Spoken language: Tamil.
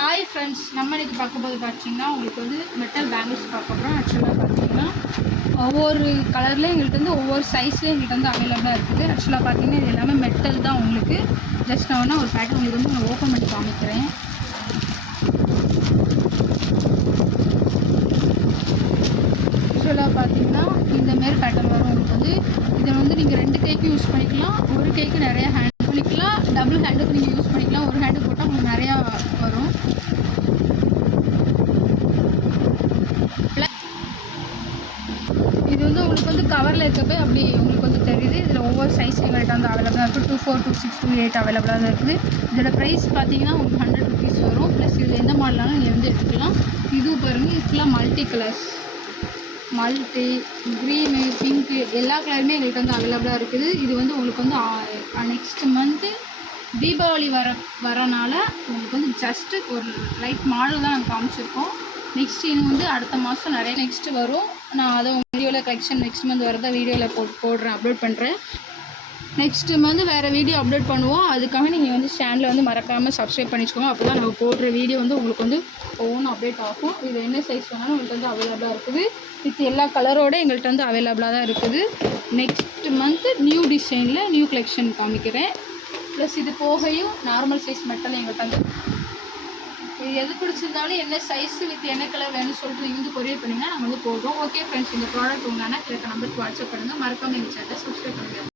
ஹாய் ஃப்ரெண்ட்ஸ், நம்ம இன்றைக்கி பார்க்கும்போது பார்த்தீங்கன்னா உங்களுக்கு வந்து மெட்டல் பேங்கிள்ஸ் பார்க்க போகிறோம். ஆக்சுவலாக பார்த்தீங்கன்னா ஒவ்வொரு கலர்லேயும் எங்கள்கிட்ட வந்து ஒவ்வொரு சைஸ்லேயும் எங்கள்கிட்ட வந்து அவைலபிளாக இருக்குது. ஆக்சுவலாக பார்த்தீங்கன்னா இது எல்லாமே மெட்டல் தான். உங்களுக்கு ஜஸ்ட் நான் வேணால் ஒரு பேட்டர்ன் உங்களுக்கு வந்து நான் ஓப்பன் பண்ணி காமிக்கிறேன். ஆக்சுவலாக பார்த்தீங்கன்னா இந்தமாரி பேட்டர்ன் வரும். உங்களுக்கு வந்து இதை வந்து நீங்கள் 2 கைக்கு யூஸ் பண்ணிக்கலாம், ஒரு கைக்கு நிறையா ஹேண்ட் பண்ணிக்கலாம், டபுள் ஹேண்டுக்கு நீங்கள் யூஸ் பண்ணிக்கலாம். ஒரு ஹேண்டு போட்டால் உங்களுக்கு நிறையா வரும். இது வந்து உங்களுக்கு வந்து கவரில் இருக்கப்போ அப்படி உங்களுக்கு வந்து தெரியுது. இதில் ஒவ்வொரு சைஸ் எங்கள்கிட்ட வந்து அவைலபிளாக இருக்குது. 24, 26, 28 அவைலபிளாக தான் இருக்குது. இதோட ப்ரைஸ் பார்த்தீங்கன்னா உங்களுக்கு 100 ருபீஸ் வரும். ப்ளஸ் இதில் எந்த மாடலாலும் நீங்கள் வந்து எடுத்துக்கலாம். இதுவும் பாருங்கள், இது ஃபுல்லாக multi colours, multi green, pink எல்லா கலருமே எங்கள்கிட்ட வந்து அவைலபிளாக இருக்குது. இது வந்து உங்களுக்கு வந்து நெக்ஸ்ட் மந்த்து தீபாவளி வரனால உங்களுக்கு வந்து ஜஸ்ட்டு ஒரு லைட் மாடல் தான் நாங்கள் காமிச்சிருக்கோம். நெக்ஸ்ட் இன்னும் வந்து அடுத்த மாதம் நிறைய நெக்ஸ்ட்டு வரும். நான் அதை வீடியோவில் கலெக்ஷன் நெக்ஸ்ட் மந்த் வரதான் வீடியோவில் போடுறேன், அப்லோட் பண்ணுறேன். நெக்ஸ்ட் மந்த் வேறு வீடியோ அப்லோட் பண்ணுவோம். அதுக்காக நீங்கள் வந்து சேனலை வந்து மறக்காமல் சப்ஸ்கிரைப் பண்ணிச்சுக்கோங்க. அப்போ தான் நம்ம போடுற வீடியோ வந்து உங்களுக்கு வந்து ஒவ்வொன்றும் அப்டேட் ஆகும். இது என்ன சைஸ் வேணாலும் உங்கள்கிட்ட வந்து அவைலபிளாக இருக்குது. வித் எல்லா கலரோடு எங்கள்கிட்ட வந்து அவைலபிளாக தான் இருக்குது. நெக்ஸ்ட் மந்த்து நியூ டிசைனில் நியூ கலெக்ஷன் காமிக்கிறேன். ப்ளஸ் இது போகையும் நார்மல் சைஸ் மெட்டல் எங்கள்கிட்ட வந்து இது எது பிடிச்சிருந்தாலும் என்ன சைஸு வித் என்ன கலர் வேணும்னு சொல்லிட்டு நீங்கள் வந்து கொரியர் பண்ணிங்கன்னா நாங்கள் வந்து போடுறோம். ஓகே ஃப்ரெண்ட்ஸ், இந்த ப்ராடக்ட் உங்களான கிழக்க நம்பருக்கு வாட்ஸ்அப் பண்ணுங்கள். மறக்காமல் எங்கள் சேனலை சப்ஸ்கிரைப் பண்ணுங்கள்.